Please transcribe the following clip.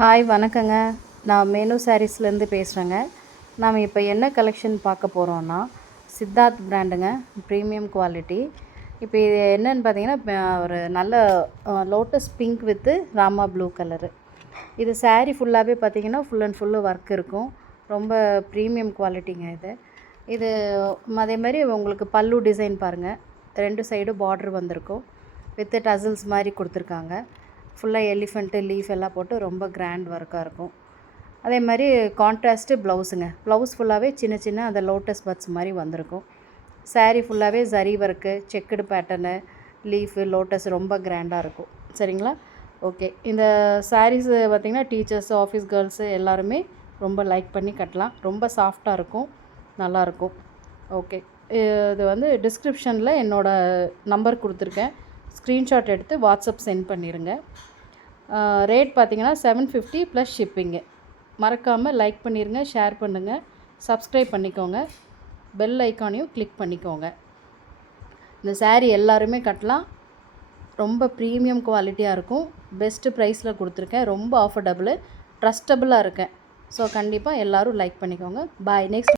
Hi வணக்கங்க. நான் menu சாரீஸ்லேருந்து பேசுகிறேங்க. நாம் இப்போ என்ன கலெக்ஷன் பார்க்க போகிறோன்னா, சித்தார்த் பிராண்டுங்க, ப்ரீமியம் குவாலிட்டி. இப்போ இது என்னன்னு பார்த்தீங்கன்னா, ஒரு நல்ல lotus pink with Rama blue colour. இது சாரீ ஃபுல்லாகவே பார்த்தீங்கன்னா ஃபுல் அண்ட் ஃபுல்லு ஒர்க் இருக்கும். ரொம்ப ப்ரீமியம் குவாலிட்டிங்க இது. இது அதேமாதிரி உங்களுக்கு பல்லு டிசைன் பாருங்கள், 2 சைடும் பார்ட்ரு வந்திருக்கும். வித்து டசல்ஸ் மாதிரி கொடுத்துருக்காங்க. ஃபுல்லாக எலிஃபெண்ட்டு லீஃப் எல்லாம் போட்டு ரொம்ப கிராண்ட் ஒர்க்காக இருக்கும். அதே மாதிரி கான்ட்ராஸ்ட்டு ப்ளவுஸுங்க. ப்ளவுஸ் ஃபுல்லாகவே சின்ன சின்ன அந்த லோட்டஸ் பட்ஸ் மாதிரி வந்திருக்கும். சாரீ ஃபுல்லாகவே zari work, checked pattern, leaf, lotus ரொம்ப கிராண்டாக இருக்கும். சரிங்களா? ஓகே. இந்த சாரீஸு பார்த்திங்கன்னா டீச்சர்ஸு, ஆஃபீஸ் கேர்ள்ஸு எல்லாருமே ரொம்ப லைக் பண்ணி கட்டலாம். ரொம்ப சாஃப்டாக இருக்கும், நல்லாயிருக்கும். ஓகே. இது வந்து டிஸ்கிரிப்ஷனில் என்னோடய நம்பர் கொடுத்துருக்கேன். ஸ்க்ரீன்ஷாட் எடுத்து வாட்ஸ்அப் சென்ட் பண்ணிடுங்க. ரேட் பார்த்திங்கன்னா 750 ப்ளஸ் ஷிப்பிங்கு. மறக்காமல் லைக் பண்ணிடுங்க, ஷேர் பண்ணுங்கள், சப்ஸ்கிரைப் பண்ணிக்கோங்க, பெல் ஐக்கானையும் கிளிக் பண்ணிக்கோங்க. இந்த சாரீ எல்லாருமே கட்டலாம். ரொம்ப ப்ரீமியம் குவாலிட்டியாக இருக்கும். பெஸ்ட்டு ப்ரைஸில் கொடுத்துருக்கேன். ரொம்ப ஆஃபர்டபுளு, ட்ரஸ்டபுளாக இருக்கேன். ஸோ கண்டிப்பாக எல்லோரும் லைக் பண்ணிக்கோங்க. பாய். நெக்ஸ்ட்